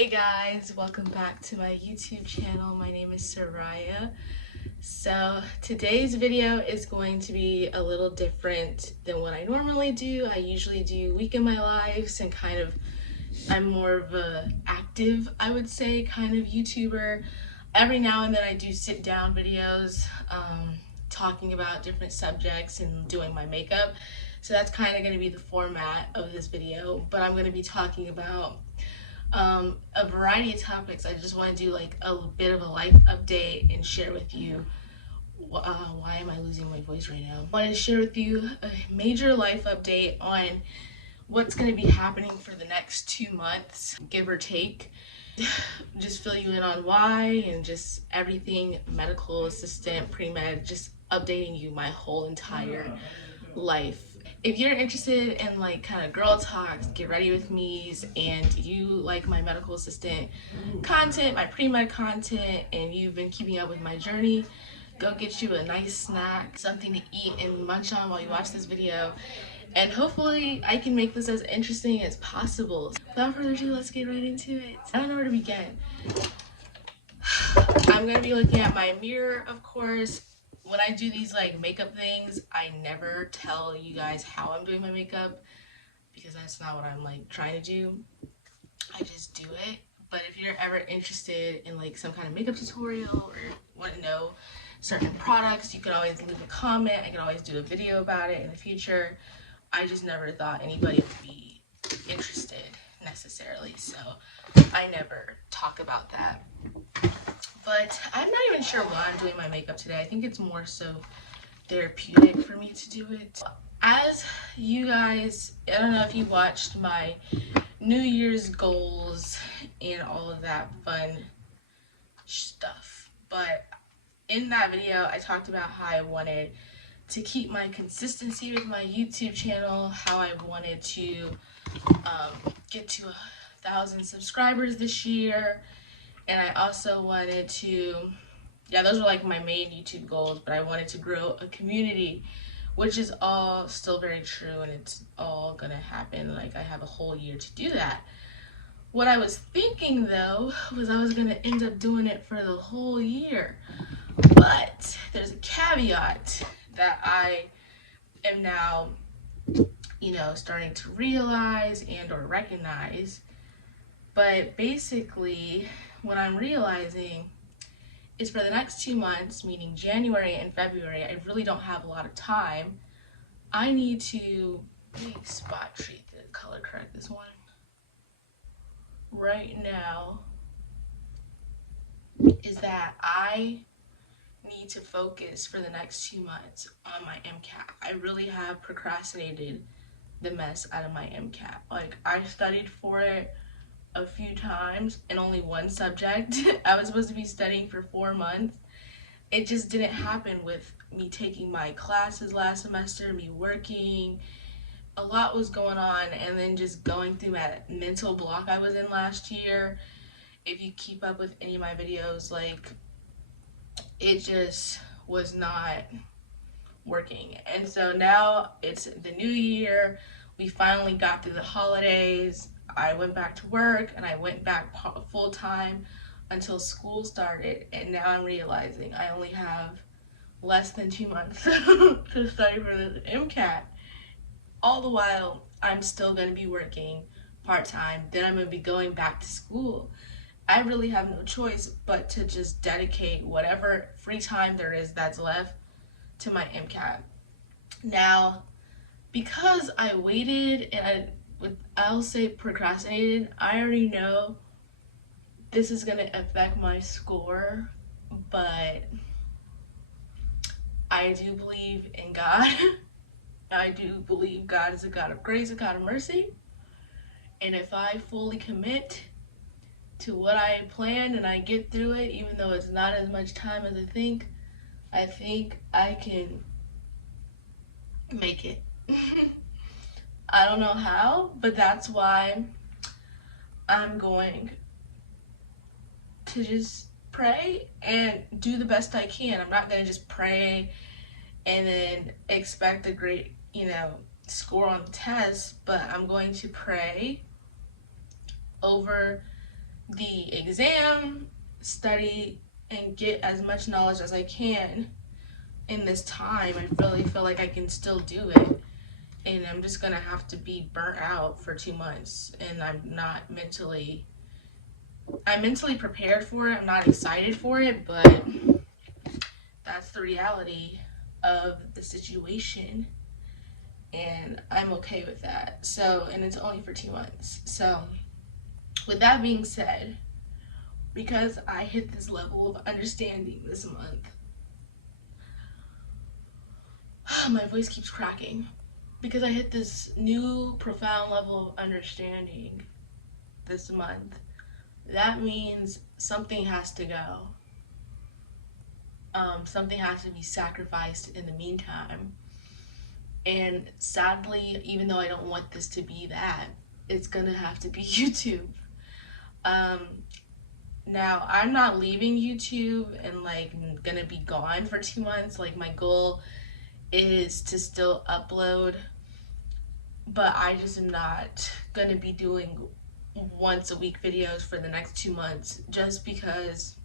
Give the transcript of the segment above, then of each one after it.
Hey guys, welcome back to my YouTube channel. My name is Seriah. So today's video is going to be a little different than what I normally do. I usually do week in my lives and I'm more of a active, I would say, kind of YouTuber. Every now and then I do sit down videos talking about different subjects and doing my makeup. So that's kind of going to be the format of this video, but I'm going to be talking about a variety of topics. I just want to do like a bit of a life update and share with you why am I losing my voice right now? I wanted to share with you a major life update on what's going to be happening for the next 2 months, give or take. Just fill you in on why and just everything medical assistant, pre-med, just updating you my whole entire life. If you're interested in like kind of girl talks, get ready with me's, and you like my medical assistant content, my pre-med content, and you've been keeping up with my journey, go get you a nice snack, something to eat and munch on while you watch this video, and hopefully I can make this as interesting as possible. Without further ado, let's get right into it. I don't know where to begin. I'm gonna be looking at my mirror, of course. When I do these like makeup things, I never tell you guys how I'm doing my makeup because that's not what I'm like trying to do. I just do it. But if you're ever interested in like some kind of makeup tutorial or want to know certain products, you can always leave a comment. I can always do a video about it in the future. I just never thought anybody would be interested necessarily, so I never talk about that. But I'm not even sure why I'm doing my makeup today. I think it's more so therapeutic for me to do it. As you guys, I don't know if you watched my New Year's goals and all of that fun stuff, but in that video I talked about how I wanted to keep my consistency with my YouTube channel, how I wanted to get to 1,000 subscribers this year. And I also wanted to, those were like my main YouTube goals, but I wanted to grow a community, which is all still very true, and it's all gonna happen. Like, I have a whole year to do that. What I was thinking though was I was gonna end up doing it for the whole year, but there's a caveat that I am now, starting to realize and or recognize. But basically, what I'm realizing is for the next 2 months, meaning January and February, I really don't have a lot of time. I need to spot treat the color correct this one. Right now is that I need to focus for the next 2 months on my MCAT. I really have procrastinated the mess out of my MCAT. Like, I studied for it a few times in only one subject. I was supposed to be studying for 4 months. It just didn't happen with me taking my classes last semester, me working. A lot was going on, and then just going through that mental block I was in last year. If you keep up with any of my videos, like, it just was not working. And so now it's the new year. We finally got through the holidays. I went back to work and I went back full time until school started, and now I'm realizing I only have less than 2 months to study for the MCAT. All the while, I'm still going to be working part-time, then I'm going to be going back to school. I really have no choice but to just dedicate whatever free time there is that's left to my MCAT. Now, because I waited and I'll say procrastinated, I already know this is going to affect my score, but I do believe in God. I do believe God is a God of grace, a God of mercy, and if I fully commit to what I planned and I get through it, even though it's not as much time as I think I can make it. I don't know how, but that's why I'm going to just pray and do the best I can. I'm not going to just pray and then expect a great, score on the test, but I'm going to pray over the exam, study, and get as much knowledge as I can in this time. I really feel like I can still do it. And I'm just gonna have to be burnt out for 2 months. And I'm mentally prepared for it. I'm not excited for it, but that's the reality of the situation. And I'm okay with that. So, and it's only for 2 months. So, with that being said, because I hit this level of understanding this month, my voice keeps cracking. Because I hit this new profound level of understanding this month, that means something has to go. Something has to be sacrificed in the meantime. And sadly, even though I don't want this to be that, it's gonna have to be YouTube. Now, I'm not leaving YouTube and like gonna be gone for 2 months. Like, my goal is to still upload, but I just am not gonna be doing once a week videos for the next 2 months, just because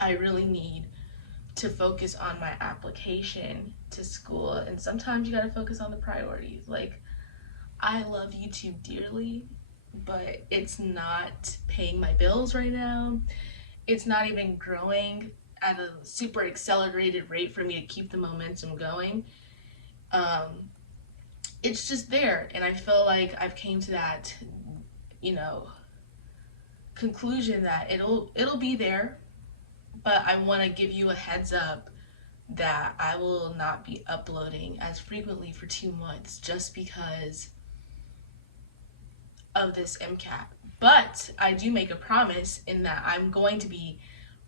I really need to focus on my application to school. And sometimes you gotta focus on the priorities. Like, I love YouTube dearly, but it's not paying my bills right now. It's not even growing at a super accelerated rate for me to keep the momentum going. It's just there, and I feel like I've came to that, conclusion that it'll be there, but I want to give you a heads up that I will not be uploading as frequently for 2 months just because of this MCAT. But I do make a promise in that I'm going to be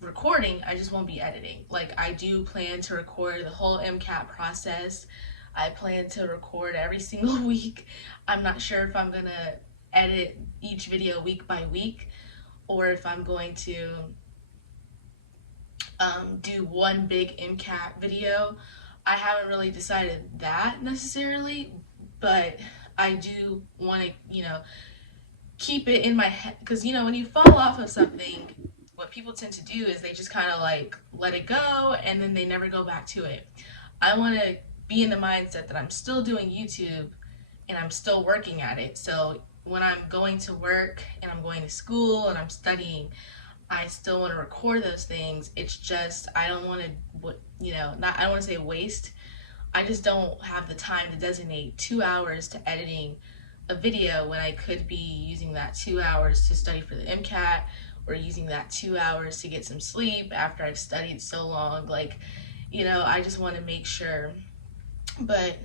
recording, I just won't be editing. Like, I do plan to record the whole MCAT process. I plan to record every single week. I'm not sure if I'm gonna edit each video week by week, or if I'm going to do one big MCAT video. I haven't really decided that necessarily, but I do want to, keep it in my head, because, when you fall off of something, what people tend to do is they just kind of like let it go and then they never go back to it. I want to be in the mindset that I'm still doing YouTube and I'm still working at it. So when I'm going to work and I'm going to school and I'm studying, I still want to record those things. It's just, I don't want to, I don't want to say waste. I just don't have the time to designate 2 hours to editing a video when I could be using that 2 hours to study for the MCAT, or using that 2 hours to get some sleep after I've studied so long. Like, I just want to make sure. But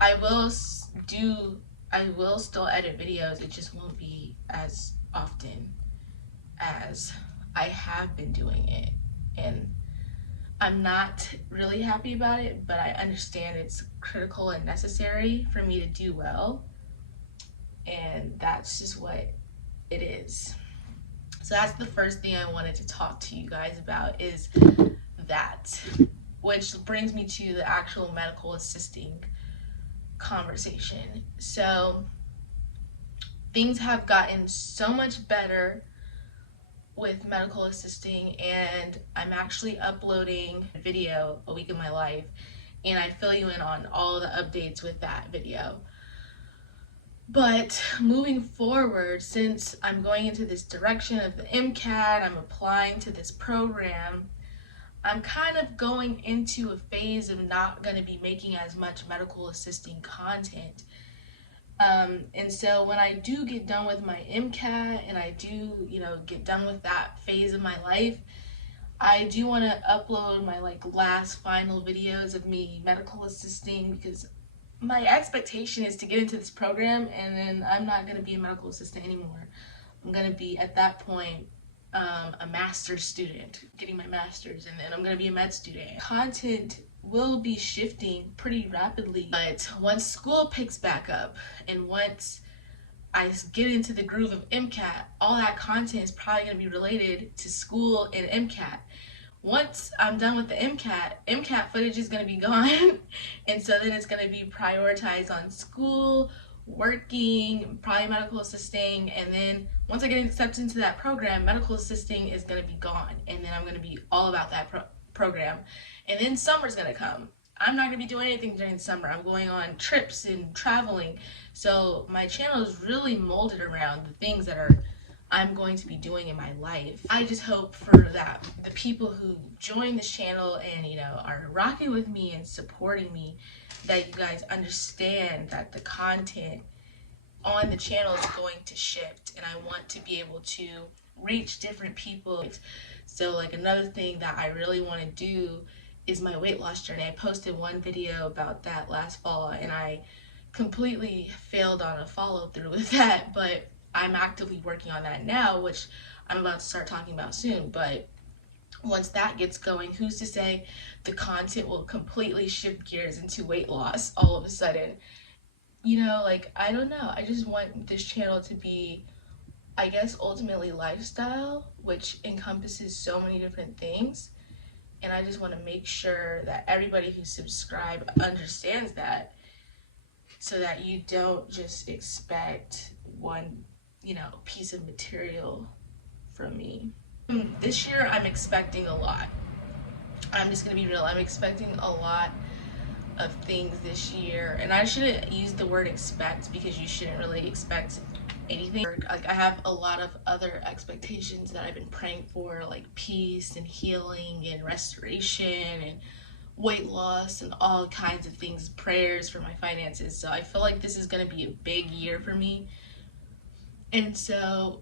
I will still edit videos. It just won't be as often as I have been doing it. And I'm not really happy about it, but I understand it's critical and necessary for me to do well. And that's just what it is. So that's the first thing I wanted to talk to you guys about, is that, which brings me to the actual medical assisting conversation. So things have gotten so much better with medical assisting, and I'm actually uploading a video a week in my life, and I fill you in on all the updates with that video. But moving forward, since I'm going into this direction of the MCAT, I'm applying to this program, I'm kind of going into a phase of not going to be making as much medical assisting content. And so when I do get done with my MCAT and I do, get done with that phase of my life, I do want to upload my last final videos of me medical assisting, because my expectation is to get into this program and then I'm not going to be a medical assistant anymore. I'm going to be, at that point, a master's student, getting my master's, and then I'm going to be a med student. Content will be shifting pretty rapidly, but once school picks back up and once I get into the groove of MCAT, all that content is probably going to be related to school and MCAT. Once I'm done with the MCAT footage is going to be gone, and so then it's going to be prioritized on school, working, probably medical assisting, and then once I get accepted into that program, medical assisting is going to be gone, and then I'm going to be all about that program. And then summer's going to come. I'm not going to be doing anything during the summer. I'm going on trips and traveling. So my channel is really molded around the things that I'm going to be doing in my life. I just hope for that the people who join this channel and are rocking with me and supporting me, that you guys understand that the content on the channel is going to shift, and I want to be able to reach different people. So like another thing that I really want to do is my weight loss journey. I posted one video about that last fall, and I completely failed on a follow through with that, but I'm actively working on that now, which I'm about to start talking about soon. But once that gets going, who's to say the content will completely shift gears into weight loss all of a sudden? Like, I don't know. I just want this channel to be, I guess, ultimately lifestyle, which encompasses so many different things. And I just want to make sure that everybody who subscribes understands that, so that you don't just expect one, piece of material from me. This year, I'm expecting a lot. I'm just going to be real. I'm expecting a lot of things this year. And I shouldn't use the word expect, because you shouldn't really expect anything. Like, I have a lot of other expectations that I've been praying for, like peace and healing and restoration and weight loss and all kinds of things, prayers for my finances. So I feel like this is going to be a big year for me. And so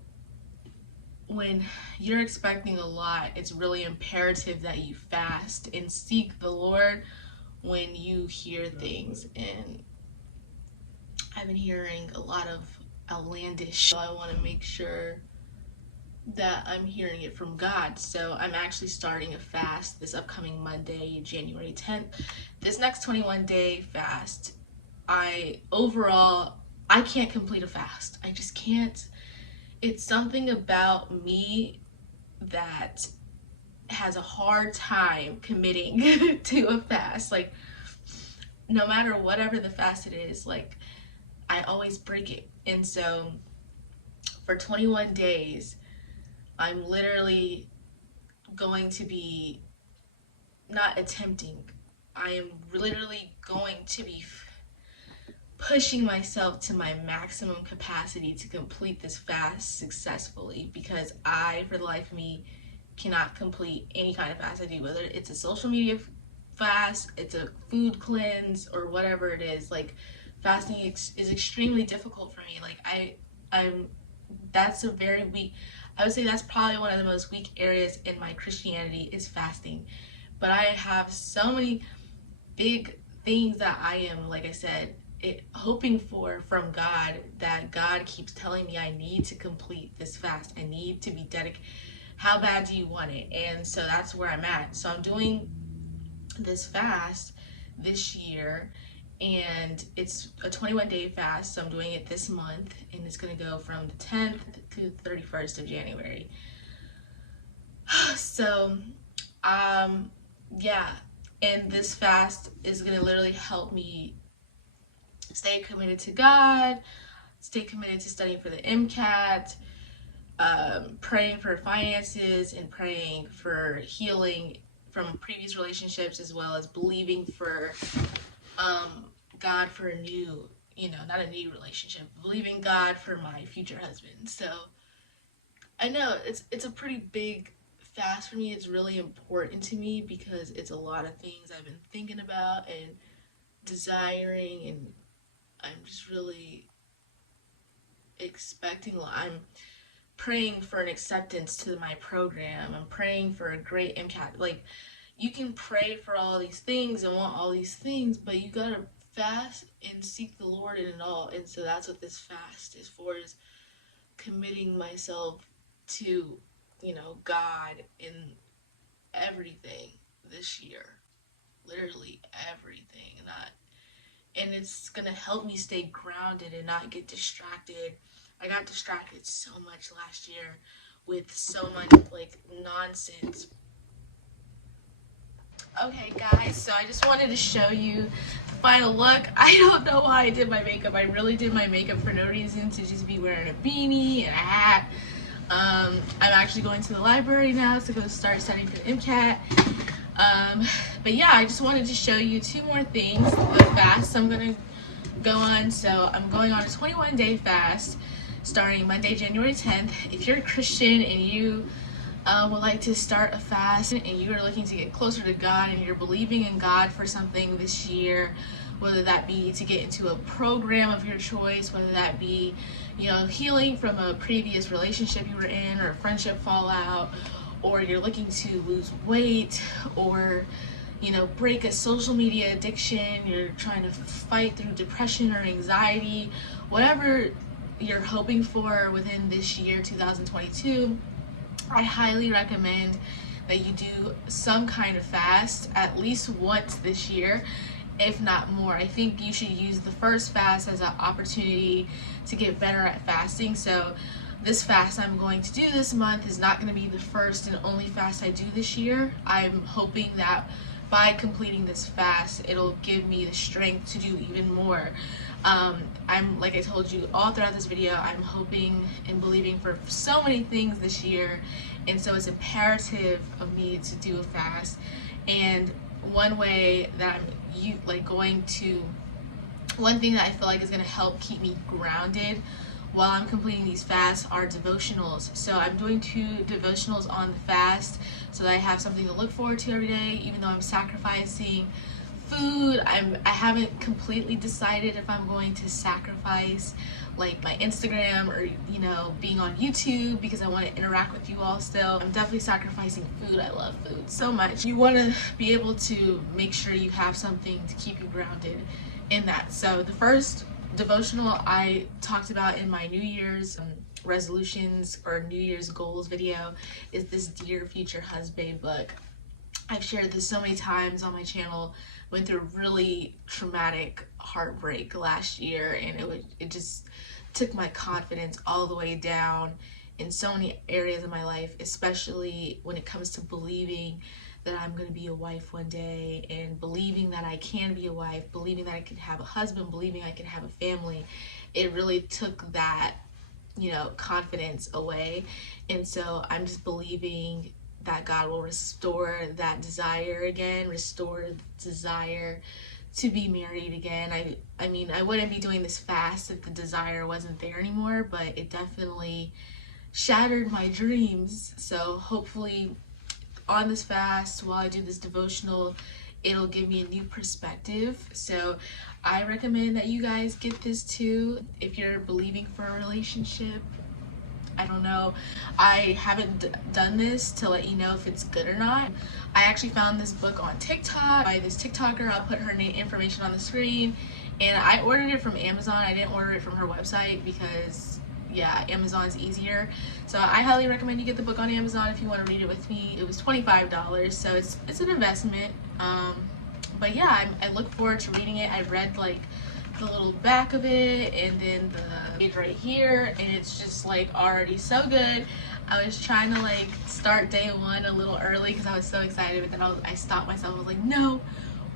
when you're expecting a lot, it's really imperative that you fast and seek the Lord when you hear things. And I've been hearing a lot of outlandish, so I want to make sure that I'm hearing it from God. So I'm actually starting a fast this upcoming Monday, January 10th. This next 21-day fast, I can't complete a fast. I just can't. It's something about me that has a hard time committing to a fast. Like, no matter whatever the fast it is, like, I always break it. And so for 21 days, I'm literally going to be not attempting. I am literally going to be pushing myself to my maximum capacity to complete this fast successfully, because I, for the life of me, cannot complete any kind of fast I do, whether it's a social media fast, it's a food cleanse, or whatever it is. Like, fasting is extremely difficult for me. Like, that's a very weak, I would say that's probably one of the most weak areas in my Christianity, is fasting. But I have so many big things that I am, like I said, hoping for from God, that God keeps telling me I need to complete this fast. I need to be dedicated. How bad do you want it? And so that's where I'm at. So I'm doing this fast this year, and it's a 21-day fast. So I'm doing it this month, and it's going to go from the 10th to the 31st of January. So, yeah. And this fast is going to literally help me stay committed to God, stay committed to studying for the MCAT, praying for finances, and praying for healing from previous relationships, as well as believing for God for a new, not a new relationship, believing God for my future husband. So I know it's a pretty big fast for me. It's really important to me, because it's a lot of things I've been thinking about and desiring, and I'm just really I'm praying for an acceptance to my program. I'm praying for a great MCAT. Like, you can pray for all these things and want all these things, but you gotta fast and seek the Lord in it all. And so that's what this fast is for, is committing myself to, God in everything this year. Literally everything. And it's gonna help me stay grounded and not get distracted. I got distracted so much last year with so much, like, nonsense. Okay guys, so I just wanted to show you the final look. I don't know why I did my makeup. I really did my makeup for no reason, to just be wearing a beanie and a hat. I'm actually going to the library now to go start studying for the MCAT. But yeah, I just wanted to show you two more things. The fast I'm going to go on. So I'm going on a 21-day fast starting Monday, January 10th. If you're a Christian and you would like to start a fast and you are looking to get closer to God and you're believing in God for something this year, whether that be to get into a program of your choice, whether that be, you know, healing from a previous relationship you were in or a friendship fallout, or you're looking to lose weight, or, you know, break a social media addiction, you're trying to fight through depression or anxiety, whatever you're hoping for within this year 2022, I highly recommend that you do some kind of fast at least once this year, if not more. I think you should use the first fast as an opportunity to get better at fasting. So this fast I'm going to do this month is not going to be the first and only fast I do this year. I'm hoping that by completing this fast, it'll give me the strength to do even more. I'm, like I told you all throughout this video, I'm hoping and believing for so many things this year, and so it's imperative of me to do a fast. And one way that one thing that I feel like is going to help keep me grounded while I'm completing these fasts are devotionals. So I'm doing 2 devotionals on the fast so that I have something to look forward to every day, even though I'm sacrificing food. I haven't completely decided if I'm going to sacrifice like my Instagram or, you know, being on YouTube, because I want to interact with you all still. I'm definitely sacrificing food. I love food so much. You want to be able to make sure you have something to keep you grounded in that. So the first devotional I talked about in my New Year's resolutions or New Year's goals video is this Dear Future Husbae book. I've shared this so many times on my channel. Went through a really traumatic heartbreak last year, and it just took my confidence all the way down in so many areas of my life, especially when it comes to believing that I'm going to be a wife one day, and believing that I can be a wife, believing that I can have a husband, believing I can have a family. It really took that, you know, confidence away. And so I'm just believing that God will restore that desire again, restore the desire to be married again. I mean, I wouldn't be doing this fast if the desire wasn't there anymore, but it definitely shattered my dreams. So hopefully on this fast, while I do this devotional, it'll give me a new perspective. So I recommend that you guys get this too if you're believing for a relationship. I don't know. I haven't done this to let you know if it's good or not. I actually found this book on TikTok by this TikToker. I'll put her information on the screen. And I ordered it from Amazon. I didn't order it from her website because, yeah, Amazon's easier. So I highly recommend you get the book on Amazon if you want to read it with me. It was $25, so it's an investment. But yeah, I look forward to reading it. I read like the little back of it and then the page right here, and it's just like already so good. I was trying to like start day 1 a little early because I was so excited, but then I stopped myself. I was like, no,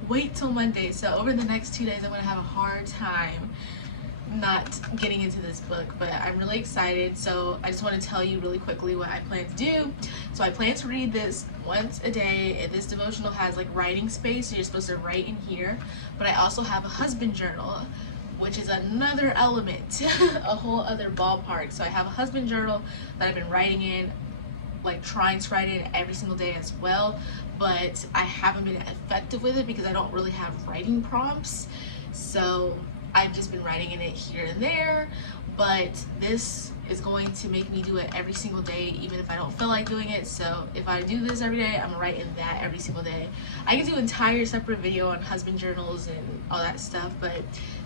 wait till Monday. So over the next 2 days I'm gonna have a hard time not getting into this book, but I'm really excited. So I just want to tell you really quickly what I plan to do. So I plan to read this once a day, and this devotional has like writing space, so you're supposed to write in here. But I also have a husband journal, which is another element, a whole other ballpark. So I have a husband journal that I've been writing in, like trying to write in every single day as well, but I haven't been effective with it because I don't really have writing prompts. So I've just been writing in it here and there, but this is going to make me do it every single day, even if I don't feel like doing it. So if I do this every day, I'm gonna write in that every single day. I can do an entire separate video on husband journals and all that stuff, but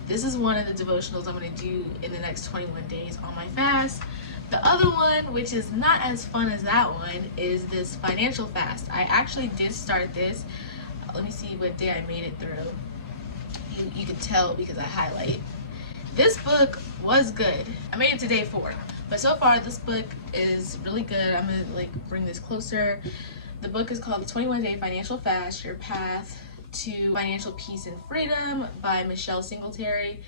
this is one of the devotionals I'm gonna do in the next 21 days on my fast. The other one, which is not as fun as that one, is this financial fast. I actually did start this. Let me see what day I made it through. You can tell because I highlight. This book was good. I made it to day 4, but so far this book is really good. I'm gonna like bring this closer. The book is called The 21-Day Financial Fast, Your Path to Financial Peace and Freedom by Michelle Singletary.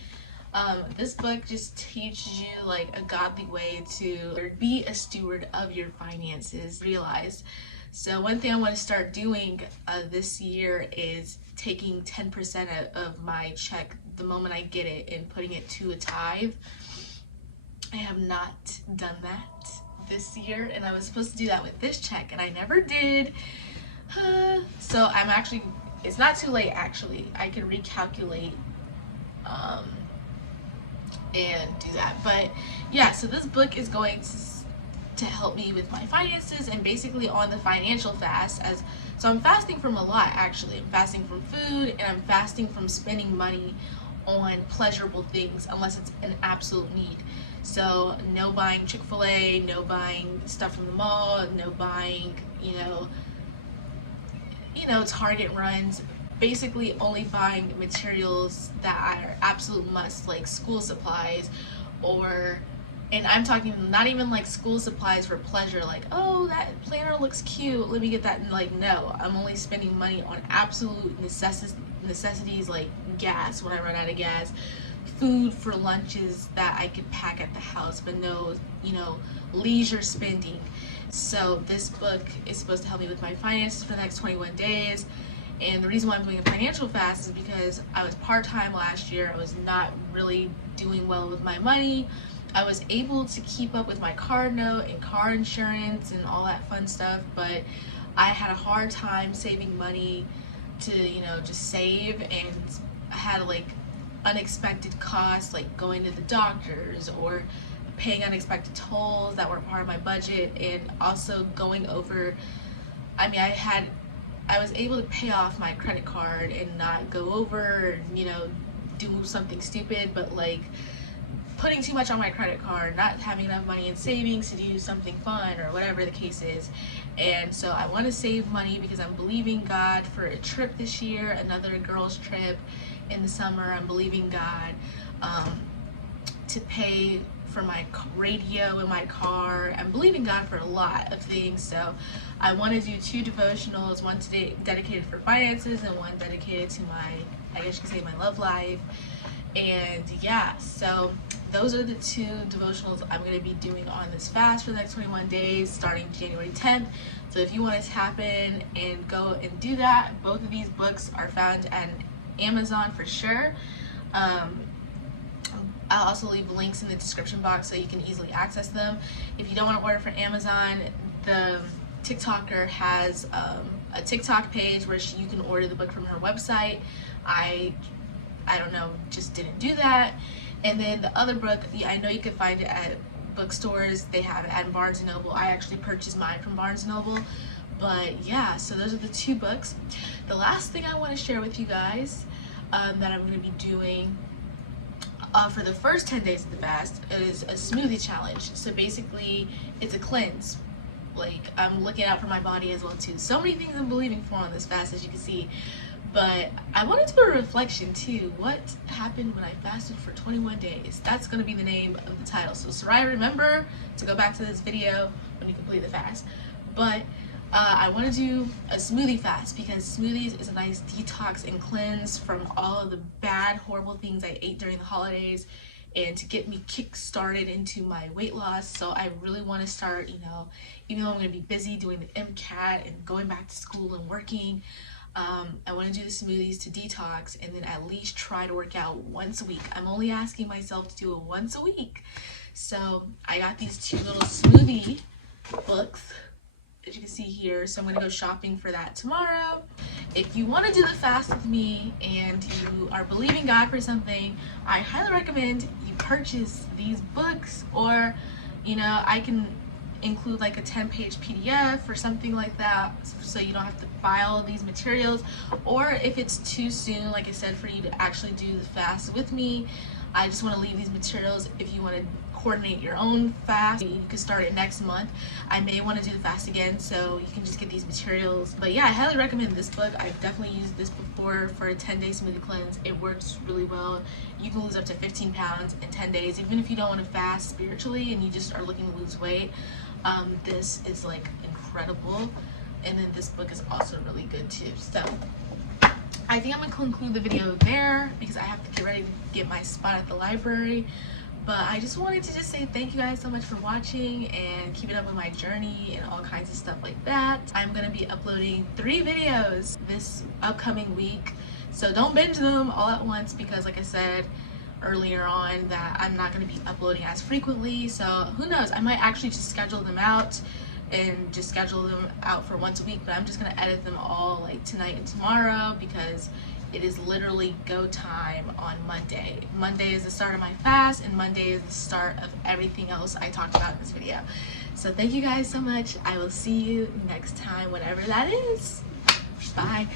This book just teaches you like a godly way to be a steward of your finances. Realize. So one thing I want to start doing this year is taking 10% of my check the moment I get it and putting it to a tithe. I have not done that this year, and I was supposed to do that with this check, and I never did. So I'm actually, it's not too late actually. I can recalculate and do that. But yeah, so this book is going to help me with my finances and basically on the financial fast. So I'm fasting from a lot actually. I'm fasting from food, and I'm fasting from spending money on pleasurable things unless it's an absolute need. So no buying Chick-fil-A, no buying stuff from the mall, no buying, Target runs. Basically only buying materials that are absolute must, like school supplies, and I'm talking not even like school supplies for pleasure, like, oh, that planner looks cute, let me get that. And like, no, I'm only spending money on absolute necessities like gas when I run out of gas, food for lunches that I could pack at the house, but no, leisure spending. So this book is supposed to help me with my finances for the next 21 days. And the reason why I'm doing a financial fast is because I was part-time last year. I was not really doing well with my money. I was able to keep up with my car note and car insurance and all that fun stuff, but I had a hard time saving money to, just save, and I had like unexpected costs like going to the doctors or paying unexpected tolls that were part of my budget, and also going over, I was able to pay off my credit card and not go over, do something stupid, but like putting too much on my credit card, not having enough money in savings to do something fun or whatever the case is. And so I want to save money because I'm believing God for a trip this year, another girls trip in the summer. I'm believing God to pay for my radio in my car. I'm believing God for a lot of things. So I want to do 2 devotionals, one today dedicated for finances and one dedicated to my, I guess you could say, my love life. And yeah, so those are the 2 devotionals I'm going to be doing on this fast for the next 21 days starting January 10th. So if you want to tap in and go and do that, both of these books are found on Amazon for sure. I'll also leave links in the description box so you can easily access them. If you don't want to order from Amazon, the TikToker has a TikTok page where you can order the book from her website. I don't know, just didn't do that. And then the other book, I know you can find it at bookstores. They have it at Barnes & Noble. I actually purchased mine from Barnes & Noble. But yeah, so those are the 2 books. The last thing I want to share with you guys that I'm going to be doing for the first 10 days of the fast is a smoothie challenge. So basically it's a cleanse. Like, I'm looking out for my body as well too. So many things I'm believing for on this fast, as you can see. But I want to do a reflection too. What happened when I fasted for 21 days? That's going to be the name of the title. So Seriah, remember to go back to this video when you complete the fast. But I want to do a smoothie fast because smoothies is a nice detox and cleanse from all of the bad, horrible things I ate during the holidays, and to get me kick-started into my weight loss. So I really want to start, even though I'm going to be busy doing the MCAT and going back to school and working, I want to do the smoothies to detox, and then at least try to work out once a week. I'm only asking myself to do it once a week. So I got these 2 little smoothie books, as you can see here. So I'm going to go shopping for that tomorrow. If you want to do the fast with me and you are believing God for something, I highly recommend you purchase these books, or I can include like a 10-page PDF or something like that, so you don't have to buy all of these materials. Or if it's too soon, like I said, for you to actually do the fast with me, I just want to leave these materials. If you want to coordinate your own fast, you can start it next month. I may want to do the fast again, so you can just get these materials. But yeah, I highly recommend this book. I've definitely used this before for a 10-day smoothie cleanse. It works really well. You can lose up to 15 pounds in 10 days, even if you don't want to fast spiritually and you just are looking to lose weight. This is like incredible. And then this book is also really good too. So I think I'm gonna conclude the video there because I have to get ready to get my spot at the library. But I just wanted to just say thank you guys so much for watching and keeping up with my journey and all kinds of stuff like that. I'm gonna be uploading 3 videos this upcoming week, so don't binge them all at once because, like I said earlier on, that I'm not going to be uploading as frequently. So who knows, I might actually just schedule them out and just schedule them out for once a week, but I'm just going to edit them all like tonight and tomorrow because it is literally go time on Monday. Monday is the start of my fast, and Monday is the start of everything else I talked about in this video. So thank you guys so much. I will see you next time, whenever that is. Bye.